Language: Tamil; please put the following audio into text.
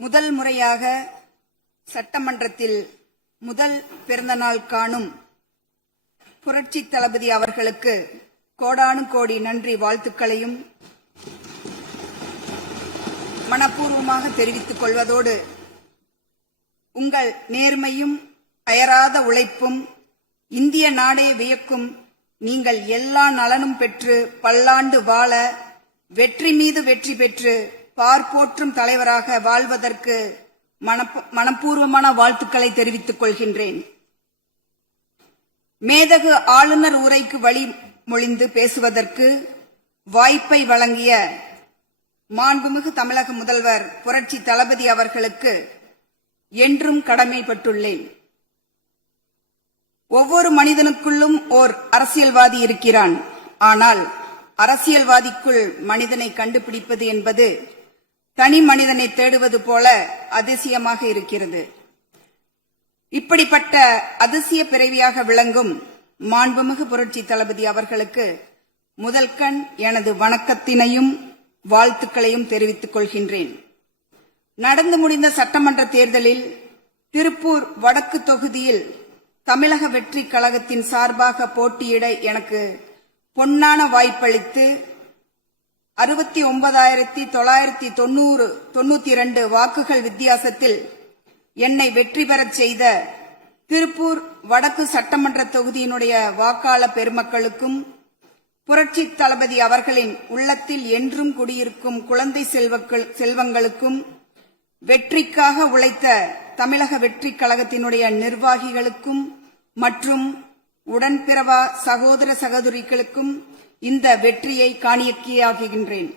முதல் முறையாக சட்டமன்றத்தில் முதல் பிறந்தநாள் காணும் புரட்சி தளபதி அவர்களுக்கு கோடானு கோடி நன்றி வாழ்த்துக்களையும் மனப்பூர்வமாக தெரிவித்துக் கொள்வதோடு உங்கள் நேர்மையும் அயராத உழைப்பும் இந்திய நாடே வியக்கும் நீங்கள் எல்லா நலனும் பெற்று பல்லாண்டு வாழ வெற்றி மீது வெற்றி பெற்று பார்ப்போற்றும் தலைவராக வாழ்வதற்கு மனப்பூர்வமான வாழ்த்துக்களை தெரிவித்துக் கொள்கின்றேன். மேதகு ஆளுநர் உரைக்கு வழிமொழிந்து பேசுவதற்கு வாய்ப்பை வழங்கிய மாண்புமிகு தமிழக முதல்வர் புரட்சி தளபதி அவர்களுக்கு என்றும் கடமைப்பட்டுள்ளேன். ஒவ்வொரு மனிதனுக்குள்ளும் ஓர் அரசியல்வாதி இருக்கிறான். ஆனால் அரசியல்வாதிக்குள் மனிதனை கண்டுபிடிப்பது என்பது தனி மனிதனை தேடுவது போல அதிசயமாக இருக்கிறது. இப்படிப்பட்ட அதிசய பிறவியாக விளங்கும் மாண்புமிகு புரட்சி தளபதி அவர்களுக்கு முதல் கண் எனது வணக்கத்தினையும் வாழ்த்துக்களையும் தெரிவித்துக் கொள்கின்றேன். நடந்து முடிந்த சட்டமன்ற தேர்தலில் திருப்பூர் வடக்கு தொகுதியில் தமிழக வெற்றி கழகத்தின் சார்பாக போட்டியிட எனக்கு பொன்னான வாய்ப்பளித்து 69,992 வாக்குகள் வித்தியாசத்தில் என்னை வெற்றி பெறச் செய்த திருப்பூர் வடக்கு சட்டமன்ற தொகுதியினுடைய வாக்காளர் பெருமக்களுக்கும் புரட்சி தளபதி அவர்களின் உள்ளத்தில் என்றும் குடியிருக்கும் குழந்தை செல்வங்களுக்கும் வெற்றிக்காக உழைத்த தமிழக வெற்றி கழகத்தினுடைய நிர்வாகிகளுக்கும் மற்றும் உடன்பிறவா சகோதர சகோதரிகளுக்கும் இந்த வெற்றியை காணிக்கையாக்குகின்றேன்.